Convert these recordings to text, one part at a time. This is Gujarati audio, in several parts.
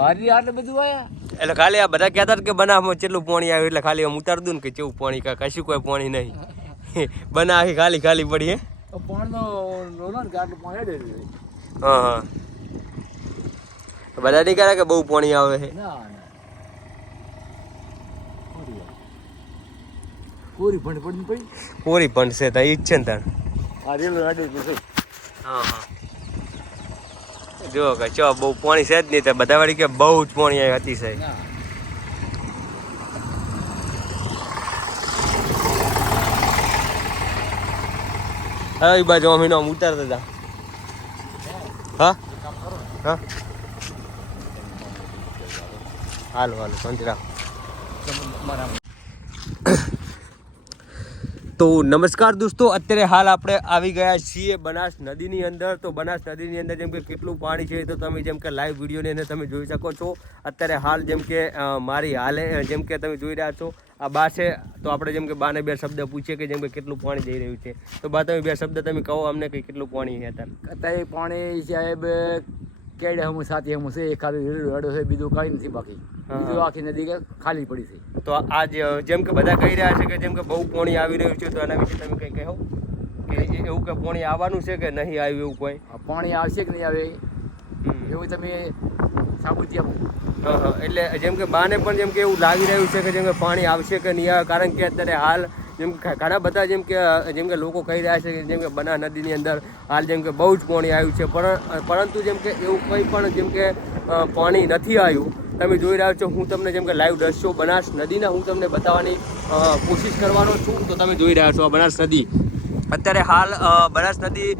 હારી આટલે બધું આયા? એટલે ખાલી આ બધા કહેતા હતા કે બનાવમાં કેટલું પાણી આવ્યું એટલે ખાલી આમ ઉતાર દઉં ને કે કેવું પાણી કા કશું કોઈ પાણી નહીં. બનાવી ખાલી ખાલી પડી હે. હા હા. બધા નહીં કરે કે બહુ પાણી આવે છે. કોરી ભંડ પડી? કોરી પણ છે તા ઈચ્છે ને તાર. આ રેલો અડે હા હા. જો કે ચો બહુ પાણી છે જ નહીં તો બધા વાળી કે બહુ જ પાણી આવી હતી ના. હા એ બાજુ અમીનો આમ ઉતારતા હતા. હા? હા? હાલો હાલો શાંતિ રાખો. તો નમસ્કાર દોસ્તો, અત્યારે હાલ આપણે આવી ગયા છીએ બનાસ નદીની અંદર. તો બનાસ નદીની અંદર જેમ કે કેટલું પાણી છે તો તમે જેમ કે લાઈવ વિડીયોની અંદર તમે જોઈ શકો છો. અત્યારે હાલ જેમ કે મારી હાલે જેમ કે તમે જોઈ રહ્યા છો, આ બા છે. તો આપણે જેમ કે બાને બે શબ્દ પૂછીએ કે જેમ કે કેટલું પાણી જઈ રહ્યું છે. તો બા તમે બે શબ્દ તમે કહો અમને કે કેટલું પાણી છે અત્યારે? અત્યારે પાણી સાહેબ કેડે હમું સાથી હમું છે ખાલી રેલો અડો છે બીજું કાંઈ નથી બાકી. બીજું આખી નદી કે ખાલી પડી છે. તો આજ જેમ કે બધા કહી રહ્યા છે કે જેમ કે બહુ પાણી આવી રહ્યું છે તો એના વિશે તમે કંઈ કહો? કે એવું કે પોણી આવવાનું છે કે નહીં આવ્યું એવું કોઈ? પાણી આવશે કે નહીં આવે એવું તમે સાબુતી આપો. એટલે જેમ કે બાને પણ જેમ કે એવું લાગી રહ્યું છે કે જેમ કે પાણી આવશે કે નહીં આવે કારણ કે અત્યારે હાલ જેમ ઘણા બધા જેમ કે જેમ કે લોકો કહી રહ્યા છે કે જેમ કે બના નદીની અંદર હાલ જેમ કે બહુ જ પાણી આવ્યું છે. પણ પરંતુ જેમ કે એવું કંઈ પણ જેમ કે પાણી નથી આવ્યું, તમે જોઈ રહ્યા છો, હું તમને જેમ કે લાઈવ દ્રશ્યો બનાસ નદીના હું તમને બતાવવાની કોશિશ કરવાનો છું. તો તમે જોઈ રહ્યા છો આ બનાસ નદી. અત્યારે હાલ બનાસ નદી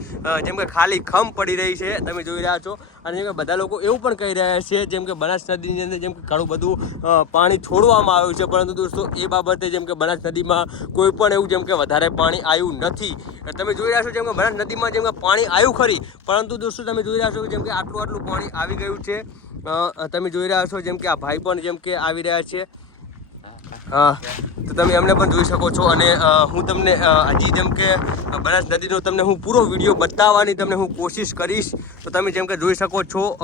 જેમ કે ખાલી ખમ પડી રહી છે તમે જોઈ રહ્યા છો અને જેમ કે બધા લોકો એવું પણ કહી રહ્યા છે જેમ કે બનાસ નદીની અંદર જેમ કે ઘણું બધું પાણી છોડવામાં આવ્યું છે પરંતુ દોસ્તો એ બાબતે જેમ કે બનાસ નદીમાં કોઈ પણ એવું જેમ કે વધારે પાણી આવ્યું નથી તમે જોઈ રહ્યા છો જેમ કે બનાસ નદીમાં જેમ કે પાણી આવ્યું ખરી પરંતુ દોસ્તો તમે જોઈ રહ્યા છો જેમ કે આટલું આટલું પાણી આવી ગયું છે તમે જોઈ રહ્યા છો જેમ કે આ ભાઈ પણ જેમ કે આવી રહ્યા છે હા, તો તમે એમને પણ જોઈ શકો છો અને હું તમને હજી જેમ કે બનાસ નદીનો તમને હું પૂરો વીડિયો બતાવવાની તમને હું કોશિશ કરીશ. તો તમે જેમ કે જોઈ શકો છો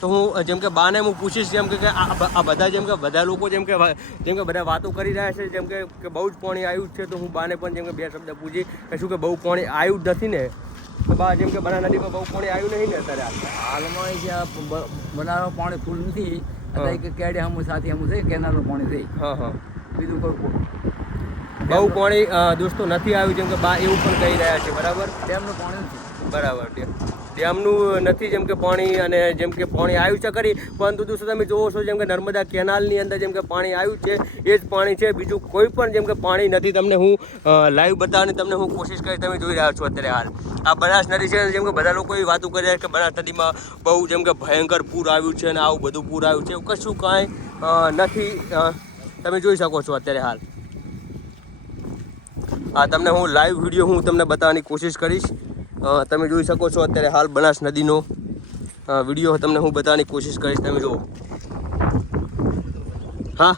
તો હું જેમ કે બાને હું પૂછીશ જેમ કે આ બધા જેમ કે, બધા લોકો જેમ કે જેમ કે બધા વાતો કરી રહ્યા છે, જેમ કે બહુ જ પાણી આવ્યું છે, તો હું બાને પણ જેમ કે બે શબ્દ પૂછી, કે કે બહુ પાણી આવ્યું જ નથી ને? બા, જેમ કે બના નદીમાં બહુ પાણી આવ્યું નહીં ને અત્યારે? હાલમાં જ્યાં જે આ બ- પાણી ફૂલ નથી કે કેડે હમું સાથે હમું છે કેનાલનું પાણી છે. બીજું કોઈ બહુ પાણી દોસ્તો નથી આવ્યું જેમ કે બા એવું પણ કહી રહ્યા છે બરાબર? ડેમનું પાણી નથી. બરાબર. ડેમ ડેમનું નથી જેમ કે પાણી અને જેમ કે પાણી આવ્યું છે ખરી, પરંતુ દોસ્તો તમે જોવો છો જેમ કે નર્મદા કેનાલની અંદર જેમ કે પાણી આવ્યું છે, એ જ પાણી છે. બીજું કોઈ પણ જેમ કે પાણી નથી, તમને હું લાઈવ બતાવવાની તમને હું કોશિશ કરી તમે જોઈ રહ્યા છો અત્યારે હાલ. આ બનાસ નદી છે જેમ કે બધા લોકો એવી વાતો કરી રહ્યા કે બનાસ નદીમાં બહુ જેમ કે ભયંકર પૂર આવ્યું છે અને આવું બધું પૂર આવ્યું છે. એવું કશું કાંઈ નથી તમે જોઈ શકો છો અત્યારે હાલ. આ તમને હું લાઈવ વીડિયો હું તમને બતાવવાની કોશિશ કરીશ. તમે જોઈ શકો છો અત્યારે હાલ બનાસ નદીનો વીડિયો તમને હું બતાવવાની કોશિશ કરીશ. તમે જુઓ. હા?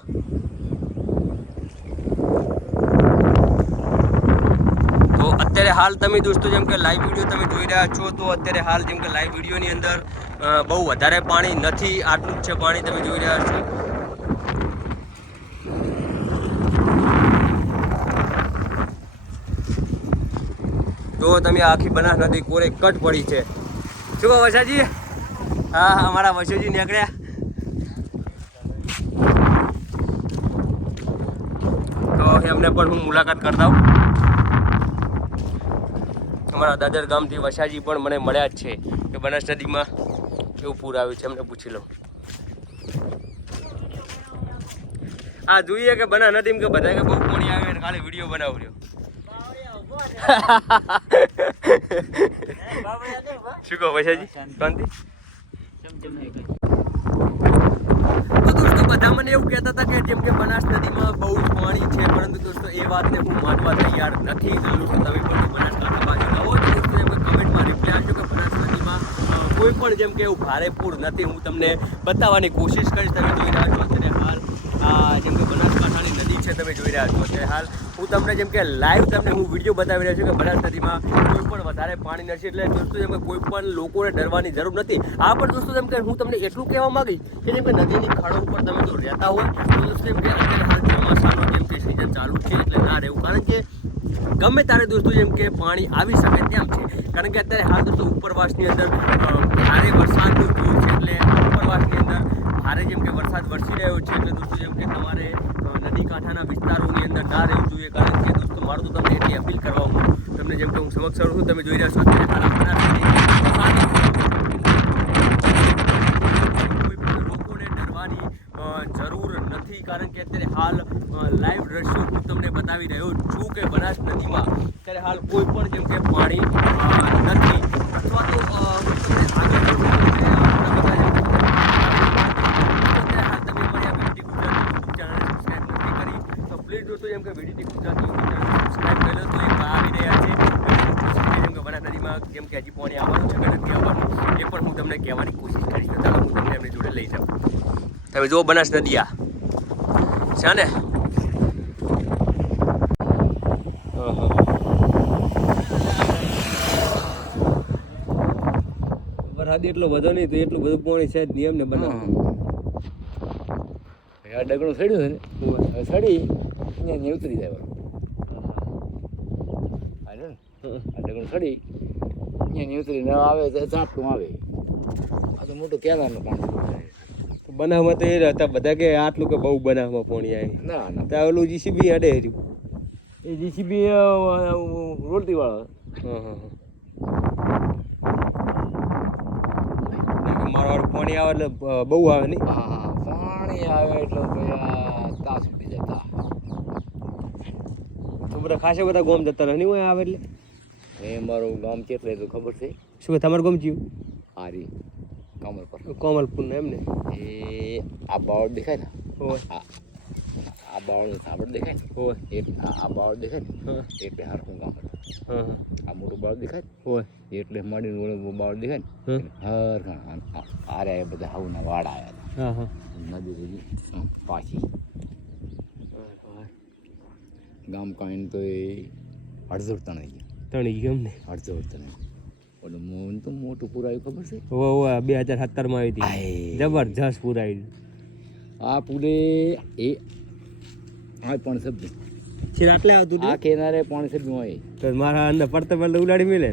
તો અત્યારે હાલ તમે દોસ્તો, જેમ કે લાઈવ વીડિયો તમે જોઈ રહ્યા છો, તો અત્યારે હાલ જેમ કે લાઈવ વિડીયોની અંદર બહુ વધારે પાણી નથી, આટલું જ છે પાણી તમે જોઈ રહ્યા છો. જો તમે આખી બનાસ નદી કોરે કટ પડી છે. શું કહો વસાજી? હા, અમારા વસુજી નીકળ્યા. તો એમને પણ હું મુલાકાત કરતા હોઉં અમારા દાદર ગામથી વસાજી પણ મને મળ્યા જ છે કે બનાસ નદીમાં કેવું પૂર આવ્યું છે, એમને પૂછી લઉં. આ જોઈએ કે બના નદીમાં કે બધા કે બહુ પાણી આવે ખાલી વીડિયો બનાવ્યો શું કહો દોસ્તો બધા મને એવું કહેતા હતા કે જેમ કે બનાસ નદીમાં બહુ જ પાણી છે પરંતુ દોસ્તો એ વાતને હું માનવા તૈયાર નથી તો તમે પણ બનાસકાંઠા બાજુ આવો તો દોસ્તો જેમ કમેન્ટમાં રિપ્લાય આપજો કે બનાસ નદીમાં કોઈ પણ જેમ કે એવું ભારે પૂર નથી હું તમને બતાવવાની કોશિશ કરીશ તમે જોઈ રહ્યા છો અત્યારે હાલ જેમ કે નદી છે તમે જોઈ રહ્યા છો અત્યારે હાલ. હું તમને જેમ કે લાઈવ તમને હું વીડિયો બતાવી રહ્યો છું કે બનાસ નદીમાં કોઈ પણ વધારે પાણી નથી, એટલે દોસ્તો જેમ કે કોઈ પણ લોકોને ડરવાની જરૂર નથી. આ પણ દોસ્તો જેમ કે હું તમને એટલું કહેવા માંગીશ કે જેમ કે નદીની ખાડો ઉપર તમે જો રહેતા હોય, તો દોસ્તો એમ કે અત્યારે હાલ ચોમાસાનો જેમ કે સિઝન ચાલુ છે, એટલે ના રહેવું. કારણ કે ગમે ત્યારે દોસ્તો જેમ કે પાણી આવી શકે તેમ છે. કારણ કે અત્યારે હાલ દોસ્તો ઉપરવાસની અંદર ભારે વરસાદનું જોર છે, એટલે ઉપરવાસની અંદર ભારે જેમ કે વરસાદ વરસી રહ્યો છે, એટલે દોસ્તો જેમ કે તમારે નદી કાંઠાના વિસ્તારોની અંદર ના રહેવું જોઈએ, કારણ કે દોસ્તો, મારું તો તમને એટલી અપીલ કરવા હું તમને જેમ કે હું સમક્ષ છું, તમે જોઈ રહ્યા છો હાલ આપણા કોઈ પણ લોકોને ડરવાની અ, જરૂર નથી કારણ કે અત્યારે હાલ લાઈવ દ્રશ્યો હું તમને બતાવી રહ્યો છું કે બનાસ નદીમાં અત્યારે હાલ કોઈ પણ જેમ કે પાણી અ, નથી અથવા તો અ, હું તમને આગળ જણાવું કે આપણા બધા જેમ કે અત્યારે હાલ તમે અમારી આ વીડીટી ગુજરાતી યુટ્યુબ ચેનલને સબસ્ક્રાઇબ નથી કરી તો પ્લીઝ દોસ્તો જેમ કે VDT Gujarati YouTube channel subscribe કરી લો તો એક આવી રહ્યા છે જેમ કે બનાસ નદીમાં જેમ કે હજી પાણી આવવાનું છે કે નથી આવવાનું એ પણ હું તમને કહેવાની કોશિશ કરીશ તો ચાલો હું તમને એમની જોડે લઈ જાઉં તમે જુઓ બનાસ નદી આ છે ને? વરસાદ એટલો બધો નહીં તો એટલું બધું પાણી છે જ નિયમ ને બનાવ. આ ડગણું સડ્યું છે ને સડી અહીંયા ઉતરી જાય. હાલે આ ડગણું સડી અહીંયા ઉતરી ન આવે તો ચાપટું આવે. આ તો મોટું કેદારનું પાણી બનાવમાં તો એ હતા બધા કે આટલું કે બહુ બનાવમાં પોણી આવી. ના ના. ત્યાં ઓલું જીસીબી અડે હર્યું એ જીસીબી રોડતી વાળો હા હા મારો વાળું પાણી આવે એટલે બહુ આવે નહીં હા પાણી આવે એટલે આ તાસ જતા તો બધા ખાસે બધા ગોમ જતા રહે નહીં હોય આવે એટલે? એ મારું ગામ કેટલે તો ખબર છે? શું તમારું ગમ જીવ હારી. કોમલપુર. ને? એમને એ આ બાવળ દેખાય ને? હોય. આ બાવળનું સાબળ દેખાય ને? હોય. એ આ બાવળ દેખાય ને? એ એટલે હું ગામ આ મોટું બાવળ દેખાય હોય. એટલે માડીનું ઓલું બાવળ દેખાય. ને? હર આરે બધા હાવના વાડા આવ્યા હતા. નદી સુધી પાછી. ગામ કાંઈ તો એ અડધોડ તણાઈ ગયા. તણી ગયું ને? અડધોડ તણાઈ ઓલું મોહન તો મોટું પુરાયું ખબર છે. હોય બે હજાર સત્તરમાં આવી હતી. જબરજસ્ત પુરાઈ આ પુલે એ આ પણ સબ્જી છે આટલે આવતું આ કિનારે પાણી સબ્જી હોય તો મારા અંદર પડતા પહેલા ઉડાડી મેલે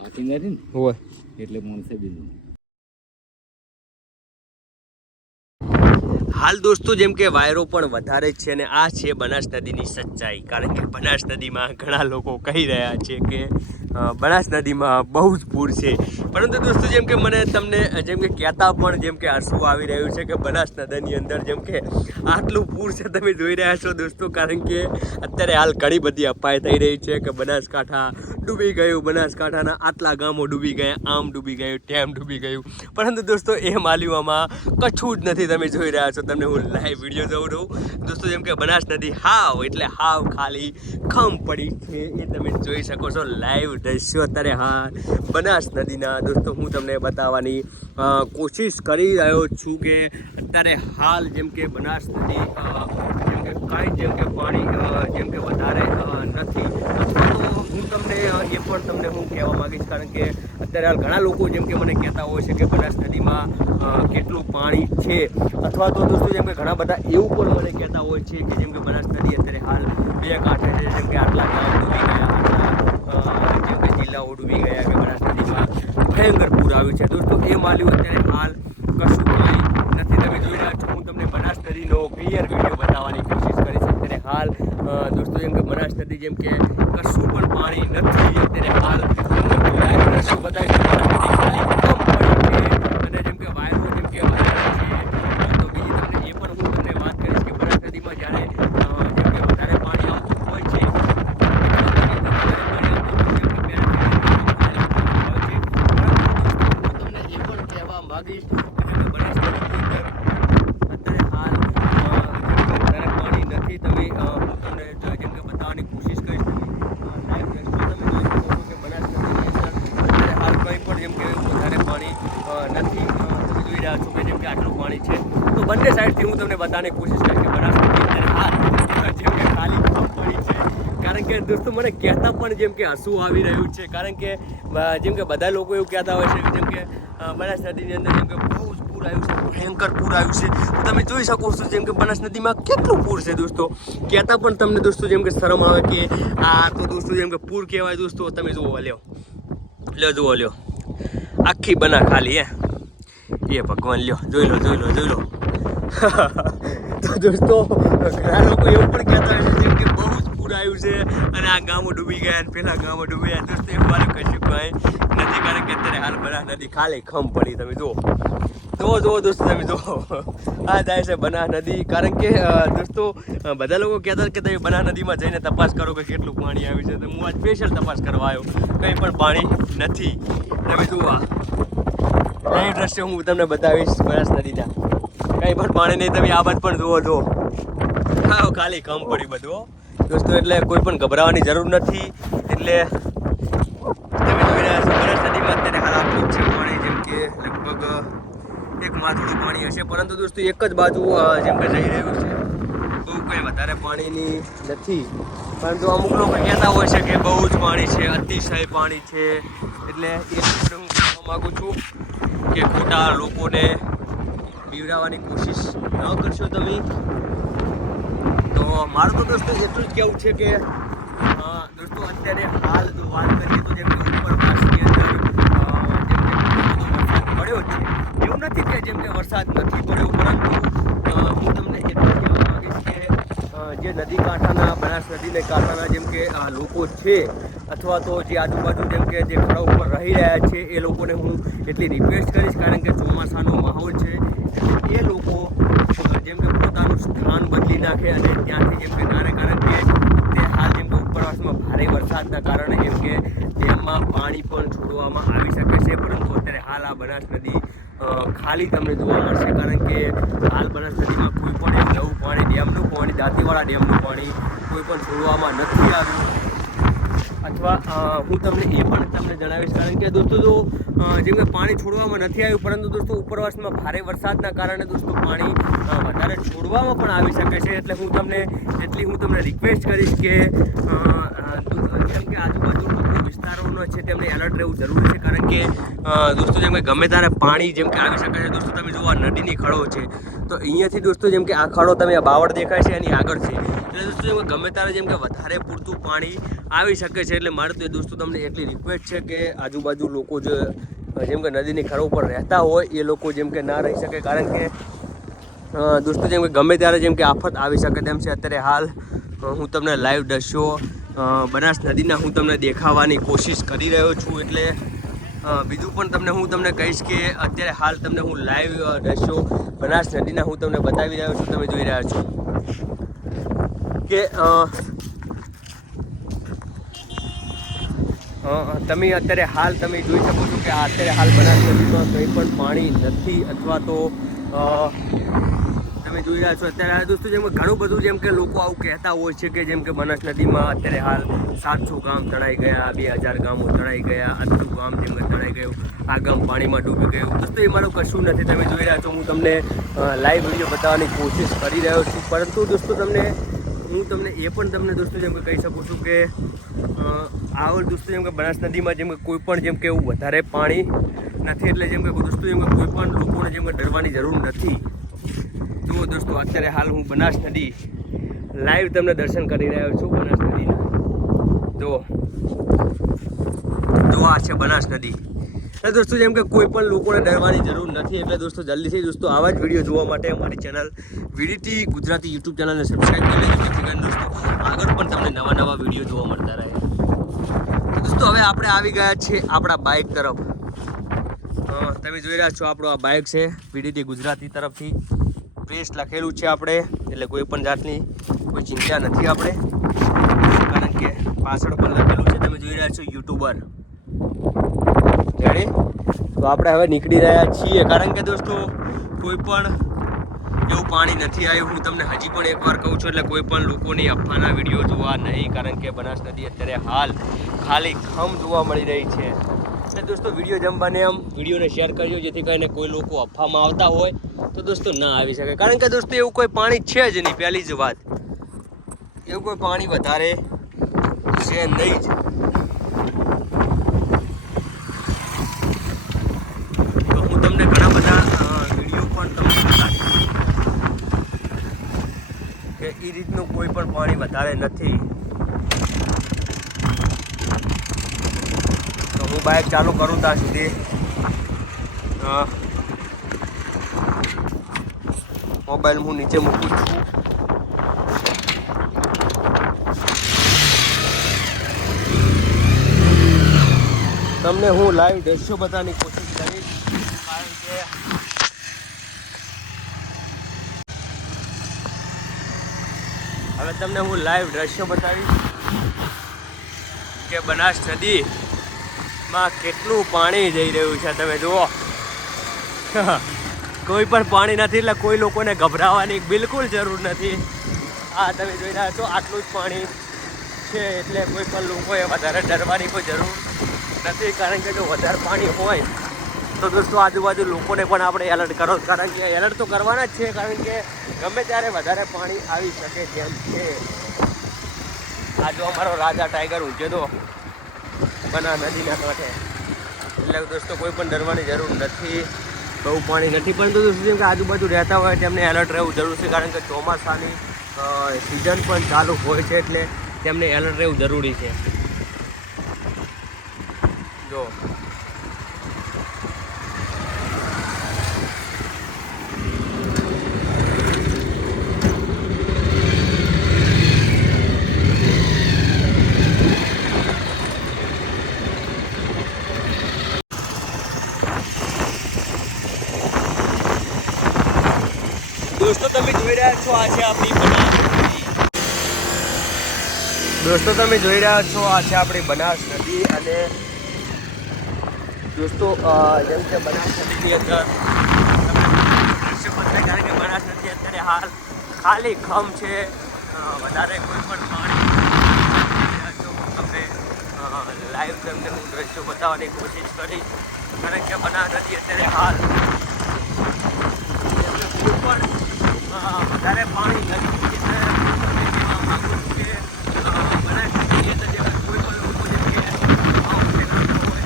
આ કિનારે ને? હોય. એટલે પાણી સબ્જી હાલ દોસ્તો, જેમ કે વાયરો પણ વધારે જ છે અને આ છે બનાસ નદીની સચ્ચાઈ. કારણ કે બનાસ નદીમાં ઘણા લોકો કહી રહ્યા છે કે બનાસ નદીમાં બહુ જ પૂર છે. પરંતુ દોસ્તો, જેમ કે મને તમને, જેમ કે કહેતા પણ, જેમ કે હસવું આવી રહ્યું છે કે બનાસ નદીની અંદર જેમ કે આટલું પૂર છે, તમે જોઈ રહ્યા છો દોસ્તો. કારણ કે અત્યારે હાલ ઘણી બધી અપાય થઈ રહી છે કે બનાસકાંઠા ડૂબી ગયું, બનાસકાંઠાના આટલા ગામો ડૂબી ગયા, આમ ડૂબી ગયું, તેમ ડૂબી ગયું. પરંતુ દોસ્તો, એ માલીવામાં કશું જ નથી, તમે જોઈ રહ્યા છો. તમને હું લાઈવ વીડિયો જોઉં રહું દોસ્તો, જેમ કે બનાસ નદી, હાવ, એટલે હાવ ખાલી ખમ પડી છે એ તમે જોઈ શકો છો લાઈવ દ્રશ્યો અત્યારે, હા. બનાસ નદીના, દોસ્તો, હું તમને બતાવવાની કોશિશ કરી રહ્યો છું કે અત્યારે હાલ જેમ કે બનાસ નદી જેમ કે કાંઈ જેમ કે પાણી જેમ કે વધારે નથી. હું તમને એ પણ તમને હું કહેવા માગીશ કારણ કે અત્યારે હાલ ઘણા લોકો જેમ કે મને કહેતા હોય છે કે બનાસ નદીમાં કેટલું પાણી છે. અથવા તો દોસ્તો, જેમ કે ઘણા બધા એવું પણ મને કહેતા હોય છે કે જેમ કે બનાસ નદી અત્યારે હાલ બે કાંઠે છે. જેમ કે આટલા ગામ ડૂબી ગયા જેમ કે જિલ્લાઓ ડૂબી ગયા કે બનાસ નદીમાં ભયંકર પૂર આવ્યું છે. દોસ્તો, એ માલ્યું અત્યારે હાલ કશું નથી. તમે જોઈ રહ્યા છો, હું તમને બનાસ નદીનો ક્લિયર વીડિયો બતાવવાની કોશિશ કરીશ. અત્યારે હાલ દોસ્તો જેમ કે બનાસ નદી જેમ કે કશું પણ પાણી નથી અત્યારે હાલ. તમને live દ્રશ્યો બતાવીશ કે બનાસ નદી ખાલી કમ પડી છે અને જેમ કે વાયરો જેમ કે વધારે છે તો બીજી તમને એ પણ હું તમને વાત કરીશ કે બનાસ નદીમાં જ્યારે અ, જેમ કે વધારે પાણી આવતું હોય છે નથી અ, તમે જોઈ રહ્યા છો કે જેમ કે આટલું પાણી છે તો બંને સાઈડથી હું તમને બતાવવાની કોશિશ કરીશ કે બનાસકાંઠા અત્યારે હાલ જેમ કે ખાલી પડી છે. કારણ કે દોસ્તો, મને કહેતા પણ જેમ કે હસવું આવી રહ્યું છે. કારણ કે જેમ કે બધા લોકો એવું કહેતા હોય છે જેમ કે બનાસ નદીની અંદર જેમ કે બહુ જ પૂર આવ્યું છે ભયંકર પૂર આવ્યું છે. તો તમે જોઈ શકો છો જેમ કે બનાસ નદીમાં કેટલું પૂર છે દોસ્તો. કહેતા પણ તમને દોસ્તો જેમ કે શરમ આવે કે, આ તો દોસ્તો જેમ કે પૂર કહેવાય દોસ્તો. તમે જુઓ, લ્યો. લ્યો, જુઓ, લ્યો. આખી બના ખાલી, હે. એ ભગવાન, લ્યો. જોઈ લો જોઈ લો જોઈ લો. તો દોસ્તો, ઘણા લોકો એવું પણ કહેતા હોય છે કે બહુ જ પૂર આવ્યું છે અને આ ગામો ડૂબી ગયા અને પેલા ગામો ડૂબી ગયા. દોસ્તો, એવું મારું કશું કાંઈ નથી કારણ કે અત્યારે હાલ બના નદી ખાલી ખમ પડી, તમે જુઓ. જુઓ જુઓ દોસ્તો, તમે જુઓ. આ જાય છે બના નદી કારણ કે દોસ્તો બધા લોકો કહેતા કે તમે બના નદીમાં જઈને તપાસ કરો કે કેટલું પાણી આવ્યું છે. તો હું આ સ્પેશિયલ તપાસ કરવા આવ્યો. કંઈ પણ પાણી નથી. તમે જુઓ આ. દ્રશ્ય હું તમને બતાવીશ બનાસ નદીના. કંઈ પણ પાણી નહીં, તમે આ બાદ પણ જુઓ જુઓ. હા, ખાલી કમ પડી બધું દોસ્તો, એટલે કોઈ પણ ગભરાવાની જરૂર નથી. એટલે તમે જોઈ રહ્યા છો બનાસ નદીમાં અત્યારે હાલ આટલું જ છે પાણી, જેમ કે લગભગ એક માથું પાણી હશે. પરંતુ દોસ્તો, એક જ બાજુ જેમ કે જઈ રહ્યું છે, બહુ કંઈ વધારે પાણીની નથી. પરંતુ અમુક લોકો કહેતા હોય છે કે બહુ જ પાણી છે, અતિશય પાણી છે. એટલે એ હું કહેવા માગું છું કે ખોટા લોકોને બીવડાવવાની કોશિશ ન કરશો તમે. તો મારું તો દોસ્તો એટલું જ કહેવું છે કે દોસ્તો અત્યારે હાલ વાત કરીએ તો જેમ કે ઉપરવાસની અંદર વરસાદ પડ્યો છે. એવું નથી કે જેમ કે વરસાદ નથી પડ્યો, પરંતુ હું તમને એટલું કહેવા માગીશ કે જે નદી કાંઠાના, બનાસ નદીને કાંઠાના જેમ કે લોકો છે, અથવા તો જે આજુબાજુ જેમ કે જે ખડા ઉપર રહી રહ્યા છે, એ લોકોને હું એટલી રિક્વેસ્ટ કરીશ, કારણ કે ચોમાસાનો માહોલ છે. એ લોકો જેમ કે પોતાનું સ્થાન બદલી નાખે અને ત્યાંથી જેમ કે નારે કારણ કે હાલ જેમ કે ઉપરવાસમાં ભારે વરસાદના કારણે જેમ કે ડેમમાં પાણી પણ છોડવામાં આવી શકે છે, પરંતુ અત્યારે હાલ આ બનાસ નદી ખાલી તમને જોવા મળશે, કારણ કે હાલ બનાસ નદીમાં કોઈ પણ નવું પાણી, ડેમનું પાણી દાંતીવાળા ડેમનું પાણી કોઈ પણ છોડવામાં નથી આવ્યું. અથવા હું તમને એ પણ તમને જણાવીશ. કારણ કે દોસ્તો, જો જેમ કે પાણી છોડવામાં નથી આવ્યું, પરંતુ દોસ્તો, ઉપરવાસમાં ભારે વરસાદના કારણે દોસ્તો પાણી વધારે છોડવામાં પણ આવી શકે છે. એટલે હું તમને એટલી હું તમને રિક્વેસ્ટ કરીશ કે જેમ કે આજુબાજુ વિસ્તારોનો છે, તેમને એલર્ટ રહેવું જરૂરી છે. કારણ કે દોસ્તો, જેમ કે ગમે ત્યારે પાણી જેમ કે આવી શકે છે, દોસ્તો, તમે જુઓ આ નદીની ખડો છે. તો અહીંયાથી દોસ્તો, જેમ કે આ ખડો તમે બાવળ દેખાય છે, એની આગળ છે. એટલે દોસ્તો, એમાં ગમે ત્યારે જેમ કે વધારે પૂરતું પાણી આવી શકે છે, એટલે મારે તો દોસ્તો તમને એટલી રિક્વેસ્ટ છે કે આજુબાજુ લોકો જે જેમ કે નદીની ખડો ઉપર રહેતા હોય, એ લોકો જેમ કે ના રહી શકે. કારણ કે દોસ્તો, જેમ કે ગમે ત્યારે જેમ કે આફત આવી શકે તેમ છે. અત્યારે હાલ હું તમને લાઈવ દ્રશ્યો બનાસ નદીના હું તમને દેખાવાની કોશિશ કરી રહ્યો છું. એટલે બીજું પણ તમને હું તમને કહીશ કે અત્યારે હાલ તમને હું લાઈવ દ્રશ્યો બનાસ નદીના હું તમને બતાવી રહ્યો છું. તમે જોઈ રહ્યા છો. કે તમે અત્યારે હાલ તમે જોઈ શકો છો કે અત્યારે હાલ બનાસ નદીમાં કંઈ પણ પાણી નથી અથવા તો તમે જોઈ રહ્યા છો અત્યારે. દોસ્તો જેમ ઘણું બધું જેમ કે લોકો આવું કહેતા હોય છે કે જેમ કે બનાસ નદીમાં અત્યારે હાલ સાતસો ગામ તણાઈ ગયા, બે હજાર ગામો તણાઈ ગયા, આટલું ગામ જેમ કે તણાઈ ગયું, આ ગામ પાણીમાં ડૂબી ગયું. દોસ્તો, એ મારું કશું નથી. તમે જોઈ રહ્યા છો, હું તમને લાઈવ વીડિયો બતાવવાની કોશિશ કરી રહ્યો છું. પરંતુ દોસ્તો, તમને હું તમને એ પણ તમને દોસ્તો જેમ કે કહી શકું છું કે અ, દોસ્તો જેમ કે બનાસ નદીમાં જેમ કે કોઈ પણ જેમ કે એવું વધારે પાણી નથી એટલે જેમ કે દોસ્તો જેમ કે કોઈ પણ લોકોને જેમ કે ડરવાની જરૂર નથી. જુઓ દોસ્તો અત્યારે હાલ હું બનાસ નદી લાઈવ તમને દર્શન કરી રહ્યો છું બનાસ નદીના જુઓ. જો આ છે બનાસ નદી. એટલે દોસ્તો જેમ કે કોઈ પણ લોકોને ડરવાની જરૂર નથી એટલે દોસ્તો જલ્દીથી દોસ્તો આવા જ વીડિયો જોવા માટે અમારી ચેનલ વીડીટી ગુજરાતી યુટ્યુબ ચેનલને સબસ્ક્રાઈબ કરી લેજો. જેથી કરીને દોસ્તો, આગળ પણ તમને નવા નવા વીડિયો જોવા મળતા રહે. તો દોસ્તો, હવે આપણે આવી ગયા છીએ આપણા બાઇક તરફ. તમે જોઈ રહ્યા છો આપણો આ બાઇક છે, વીડીટી ગુજરાતી તરફથી. પ્રેસ લખેલું છે આપણે, એટલે કોઈ પણ જાતની કોઈ ચિંતા નથી આપણે. કારણ કે પાછળ પણ લખેલું છે, તમે જોઈ રહ્યા છો યુટ્યુબર. જાણે તો આપણે હવે નીકળી રહ્યા છીએ. કારણ કે દોસ્તો, કોઈ પણ એવું પાણી નથી આવ્યું. હું તમને હજી પણ એકવાર કહું છું, એટલે કોઈ પણ લોકોની અફવાના વીડિયો જોવા નહીં, કારણ કે બનાસ નદી અત્યારે હાલ ખાલી ખમ જોવા મળી રહી છે. એટલે દોસ્તો, વીડિયો જમવાને આમ વિડીયોને શેર કરજો, જેથી કરીને કોઈ લોકો અફવામાં આવતા હોય, તો દોસ્તો ના આવી શકે. કારણ કે દોસ્તો, એવું કોઈ પાણી છે જ નહીં, પહેલી જ વાત. એવું કોઈ પાણી વધારે છે નહીં જ તો હું તમને ઘણા બધા અ, વીડિયો પણ તમને બતાવીશ કે એ રીતનું કોઈ પણ પાણી વધારે નથી. તો હું બાઇક ચાલુ કરું ત્યાં સુધી. મોબાઈલ હું નીચે મૂકું છું. તમને હું લાઈવ દ્રશ્યો બતાવવાની કોશિશ કરીશ કારણ કે હવે તમને હું લાઈવ દ્રશ્યો બતાવીશ કે બનાસ નદીમાં કેટલું પાણી જઈ રહ્યું છે, તમે જુઓ. કોઈ પણ પાણી નથી એટલે કોઈ લોકોને ગભરાવાની બિલકુલ જરૂર નથી. આ તમે જોઈ રહ્યા છો, આટલું જ પાણી છે એટલે કોઈ પણ લોકોએ વધારે ડરવાની કોઈ જરૂર નથી, કારણ કે જો વધારે પાણી હોય તો દોસ્તો આજુબાજુ લોકોને પણ આપણે એલર્ટ કરો. કારણ કે એલર્ટ તો કરવાના જ છે, કારણ કે ગમે ત્યારે વધારે પાણી આવી શકે તેમ છે. આ જો અમારો રાજા ટાઈગર ઊંચે પણ બના નદીના કાંઠે. એટલે દોસ્તો, કોઈ પણ ડરવાની જરૂર નથી. બહુ પાણી નથી, પરંતુ દોસ્તો, જેમ કે આજુબાજુ રહેતા હોય તેમને એલર્ટ રહેવું જરૂર છે, કારણ કે ચોમાસાની સિઝન પણ ચાલુ હોય છે, એટલે તેમને એલર્ટ રહેવું જરૂરી છે. જો દોસ્તો, તમે જોઈ રહ્યા છો આ છે આપણી દોસ્તો, તમે જોઈ રહ્યા છો આ છે આપણી બનાસ નદી અને દોસ્તો જેમ કે બનાસ નદીની અંદર દ્રશ્ય બતાવે કારણ કે બનાસ નદી અત્યારે હાલ ખાલી ખમ છે. વધારે કોઈ પણ પાણી તમને લાઈવ તમને હું દ્રશ્યો બતાવવાની કોશિશ કરીશ. કારણ કે બનાસ નદી અત્યારે હાલ એટલે કોઈ પણ અ, વધારે પાણી નથી એટલે હું તમને કહેવા માંગુ છું કે અ, બનાસ નદીની અંદર જે કોઈ પણ લોકો જેમ કે અ, ખેડૂતો હોય,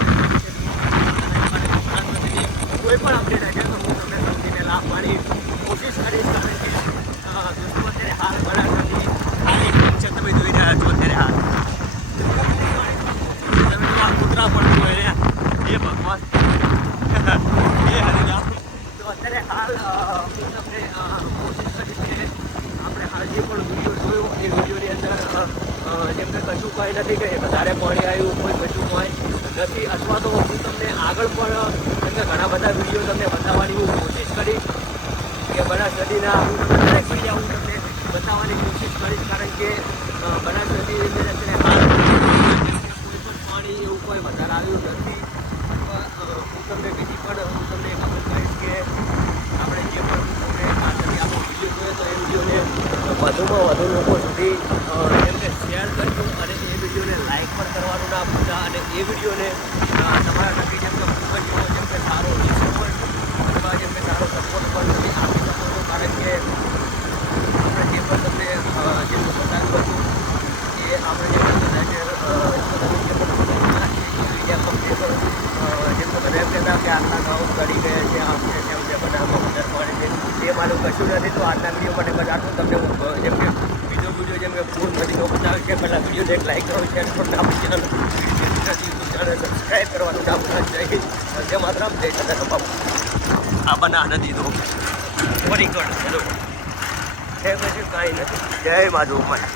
કોઈ પણ અપડેટ હશે તો હું તમને સમજીને લાભ આપવાની કોશિશ કરીશ કારણ કે અ, દોસ્તો અત્યારે હાલ બનાસ નદી ખાલી ખમ છે તમે જોઈ રહ્યા છો અત્યારે હાલ તમે જો આ કૂતરા પડતું હોય ને એ ભગવાન એ હરિરામ તો અત્યારે હાલ અ, હું તમને અ, કોશિશ કરીશ કે આપણે હાલ જે પણ વીડિયો જોયો એ વિડીયોની અંદર અ, અ, જેમ કે કશું કંઈ નથી કે વધારે પાણી આવ્યું કોઈ કશું કંઈ નથી અથવા તો હું તમને આગળ પણ તમને ઘણા બધા વીડિયો તમને બતાવવાની હું કોશિશ કરીશ. કે બનાસ હું તમને દરેક વિડીયા હું તમને બતાવવાની કોશિશ કરીશ કારણ કે અ, બનાસ અત્યારે હાલ કોઈ પણ પાણી એવું કોઈ વધારે આવ્યું નથી હું તમને બીજી પણ હું તમને ખબર કરીશ કે આપણે જે પણ લોકોને આ નદી આપણો વીડિયો જોયો તો એ વિડીયોને વધુમાં વધુ લોકો સુધી એમને શેર કરજો અને એ વિડીયોને લાઇક પણ કરવાનું ના ભૂલતા અને એ વિડીયોને તમારા જેમ કે એવો જેમ કે સારો રિસ્પોન્સ અથવા જેમ કે સારો સપોર્ટ પણ નથી આપી શકો કારણ કે આપણે જે પણ તમને અ, જેમ કે બતાવ્યું હતું એ આપણે જે પણ બધા જે અ, તમે જે પણ જોયા છે એ વિડીયા પણ જે પણ અ, જેમ કે બધા એમ કહેતા કે આટલા ગાઉં કરી ગયા છે આમ છે તેમ છે બનાવમાં વધારે પાણી છે એ મારું કશું નથી તો આજના વીડિયો માટે બસ આટલું તમને હું અ, જેમ કે બીજો વીડિયો જેમ કે ફૂલ નદીનો બતાવે છે પહેલાં વિડીયોને એક લાઈક કરો શેર કરો ને આપણી ચેનલ ચેનલ સબસ્ક્રાઈબ કરવાનું ના ભૂલતા જય હિન્દ જય માતરમ જય સદારામ બાપુ આ બના નદી તો વેરી ગુડ હેલો છે પછી કાંઈ નથી જય માધવ માય